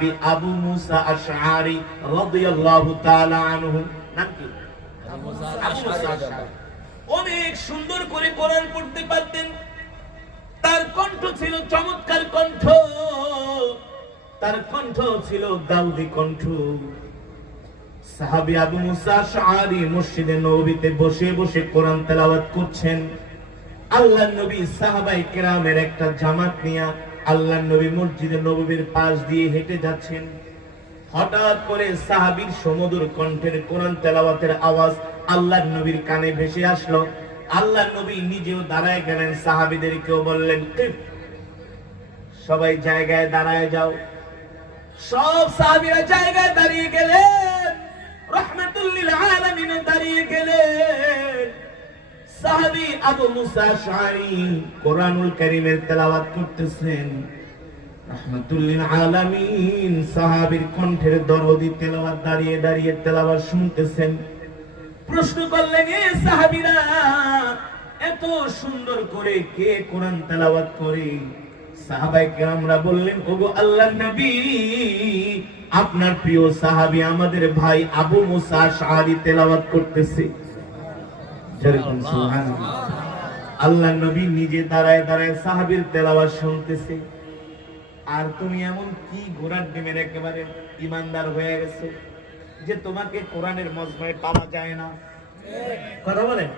আবু মুসা আশআরী রাদিয়াল্লাহু তাআলা আনহু। নাম কি? আবু মুসা আশআরী। অনেক সুন্দর করে কোরআন পড়তে পারতেন। তার কণ্ঠ ছিল চমৎকার কণ্ঠ, তার কণ্ঠ ছিল দাউদি কণ্ঠ। সাহাবী আবু মুসা আশআরী মসজিদে নববীতে বসে বসে কোরআন তেলাওয়াত করছেন। আল্লাহর নবী সাহাবায়ে কেরামের একটা জামাত নিয়ে আল্লাহর নবী মসজিদে নববীর পাশ দিয়ে হেঁটে যাচ্ছেন। হঠাৎ করে সাহাবীর সুমধুর কণ্ঠের কোরআন তেলাওয়াতের আওয়াজ আল্লাহর নবীর কানে ভেসে আসলো। আল্লাহর নবী নিজেও দাঁড়ায় গেলেন, সাহাবীদেরকেও বললেন, সবাই জায়গায় দাঁড়ায় যাও। সব সাহাবীরা জায়গায় দাঁড়িয়ে গেলেন, রাহমাতুল লিল আলামিন দাঁড়িয়ে গেলেন। সাহাবী আবু মুসা আশআরী কোরআনুল কারীমের তেলাওয়াত করতেছেন। রাহমাতুল লিল আলামিন সাহাবীর কণ্ঠের দরদি তেলাওয়াত দাঁড়িয়ে দাঁড়িয়ে তেলাওয়াত শুনতেছেন। প্রশ্ন করলেন, এ সাহাবীরা, এত সুন্দর করে কে কোরআন তেলাওয়াত করে? সাহাবায়ে কেরামরা বললেন, ওগো আল্লাহর নবী, আপনার প্রিয় সাহাবী আমাদের ভাই আবু মুসা আশআরী তেলাওয়াত করতেছে। আল্লাহর নবী নিজে দাঁড়ায় দাঁড়ায় সাহাবীর তেলাওয়াত শুনতেছে। আর তুমি এমন কি ঘোড়ার ডিমের একেবারে ইমানদার হয়ে গেছো যে তোমাকে কোরআনের মজমায় পাওয়া যায় না? কথা বলেন,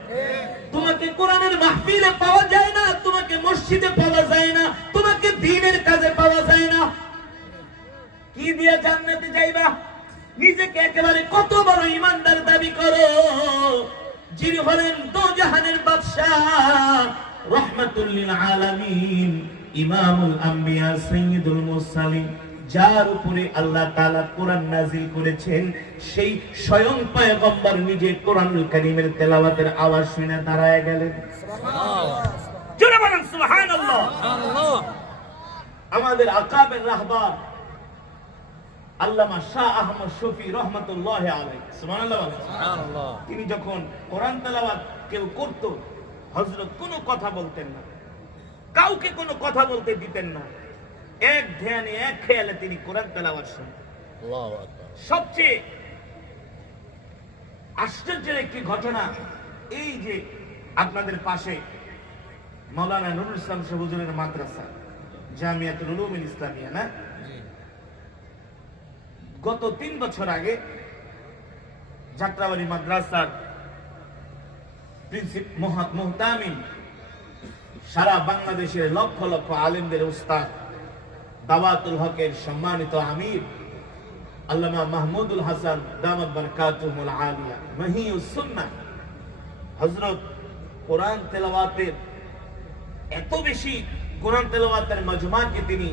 তোমাকে কোরআনের মাহফিলে পাওয়া যায় না, তোমাকে মসজিদে পাওয়া যায় না, তোমাকে দ্বীনের কাজে পাওয়া যায় না। কি দিয়ে জান্নাতে যাইবা? নিজেকে একেবারে কত বড় ইমানদার দাবি করো, যিনি হলেন দোজাহানের বাদশা, রাহমাতুল লিল আলামিন, ইমামুল আম্বিয়া, সাইয়্যিদুল মুরসালিন, যার উপরে আল্লাহ তাআলা কোরআন নাযিল করেছেন, সেই স্বয়ং পয়গম্বর নিজে কোরআনুল কারীমের তেলাওয়াতের আওয়াজ শুনে দাঁড়ায় গেলেন। সুবহানাল্লাহ, জোরে বলেন সুবহানাল্লাহ। সুবহানাল্লাহ। আমাদের আকাবের রাহবার আল্লামা শাহ আহমদ শফী রহমাতুল্লাহি আলাইহি, সুবহানাল্লাহ সুবহানাল্লাহ, তিনি যখন কোরআন তেলাওয়াত কেউ করত, হযরত কোনো কথা বলতেন না, কাউকে কোনো কথা বলতে দিতেন না, এক ধ্যানে এক খেয়ালে তিনি কোরআন তেলাওয়াত শুনতেন। আল্লাহু আকবার। সবচেয়ে আশ্চর্যের একটি ঘটনা, এই যে আপনাদের পাশে মাওলানা নুরুল ইসলাম সাহেব হুজুরের মাদ্রাসা জামিয়াতুল উলুমুল ইসলামিয়া, না? গত 3 বছর আগে যাত্রাবাড়ি মাদ্রাসার প্রিন্সিপাল মুহতামিম, সারা বাংলাদেশের লক্ষ লক্ষ আলেমদের উস্তাদ, দাওয়াতুল হকের সম্মানিত আমির আল্লামা মাহমুদুল হাসান দামাত বারাকাতুহুল আলিয়া মাহিউস সুন্নাহ, হযরত কোরআন তেলাওয়াতের এত বেশি কোরআন তেলাওয়াতের মজমাকে তিনি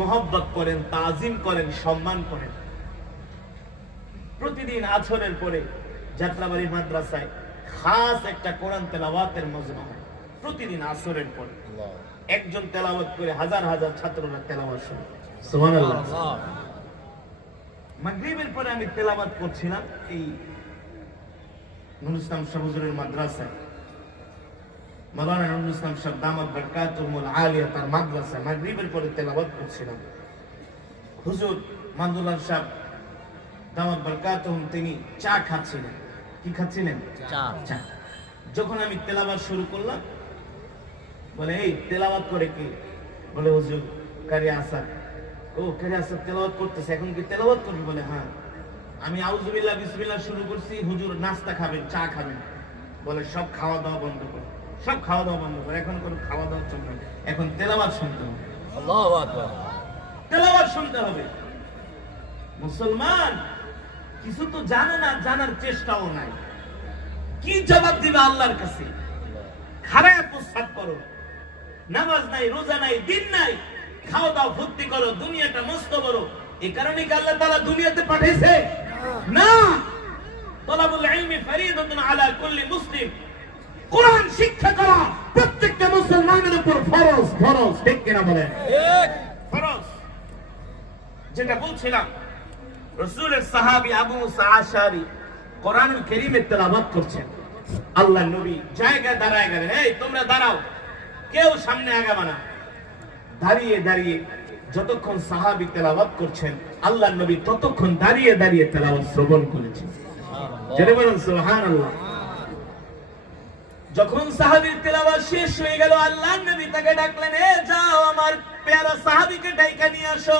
মহব্বত করেন, তাজিম করেন, সম্মান করেন। প্রতিদিন আছরের পরে যাত্রাবাড়ি মাদ্রাসায় খাস একটা কোরআন তেলাওয়াতের মজমা হয়। প্রতিদিন আসরের পরে একজন তেলাওয়াত করে হাজার হাজার ছাত্ররা তেলাওয়াত শুনে। সুবহানাল্লাহ। মাগরিবের পরে আমি তেলাওয়াত করছিলাম এই নুরুল ইসলাম সাহেব হুজুরের মাদ্রাসায়, মাওলানা নুরুল ইসলাম সাহেব দামাত বারাকাতুহুল আলিয়া তার মাদ্রাসায় মাগরিবের পরে তেলাওয়াত করছিলাম। হুজুর মানদুল্লাহ সাহেব দামাত বারাকাতুহুম তিনি চা খাচ্ছিলেন। কি খাচ্ছিলেন? চা। যখন আমি তেলাওয়াত শুরু করলাম, বলে, এই তেলাওয়াত করে কি? বলে, হুজুর কারি আসাদ। ও কারি আসাদ তেলাওয়াত করতেছে, এখন কি তেলাওয়াত করবি? বলে, হ্যাঁ। আমি আউযুবিল্লাহ বিসমিল্লাহ শুরু করছি, হুজুর নাস্তা খাবেন, চা খাবেন। বলে, সব খাওয়া দাওয়া বন্ধ করো, সব খাওয়া দাওয়া বন্ধ করো, এখন কোনো খাওয়া দাওয়া চলবে না, এখন তেলাওয়াত শুনতে হবে। আল্লাহু আকবার। তেলাওয়াত শুনতে হবে। মুসলমান কিছু তো জানে না, জানার চেষ্টাও নাই, কি জবাব দিবে আল্লাহর কাছে? খারাপ প্রস্তাব করো, নামাজ নাই, রোজা নাই, দিন নাই, খাওয়া দাওয়া ফুর্তি করো, দুনিয়াটা মস্ত বড়। এই কারণে কি আল্লাহ তাআলা দুনিয়াতে পাঠাইছে? না। তলাবুল ইলমি ফরিদাতুন আলা কুল্লি মুসলিম, কোরআন শিক্ষা করা প্রত্যেকটা মুসলমানের উপর ফরজ। ফরজ, ঠিক কিনা বলেন? ঠিক, ফরজ। যেটা বলছিলাম, রাসূলের সাহাবী আবু মুসা আশআরী কোরআনুল কারীমের তেলাওয়াত করছেন। আল্লাহর নবী জায়গায় দাঁড়ায় গেলেন, এই তোমরা দাঁড়াও, কেউ সামনে আগাবা না। দাঁড়িয়ে দাঁড়িয়ে যতক্ষণ সাহাবী তেলাওয়াত করছেন আল্লাহর নবী ততক্ষণ দাঁড়িয়ে দাঁড়িয়ে তেলাওয়াত শ্রবণ করেছেন। জেনে বলুন সুবহানাল্লাহ। যখন সাহাবীর তেলাওয়াত শেষ হয়ে গেল আল্লাহর নবী তাকে ডাকলেন, এ যাও আমার পেয়ারা সাহাবীকে ডাইকা নিয়ে আসো।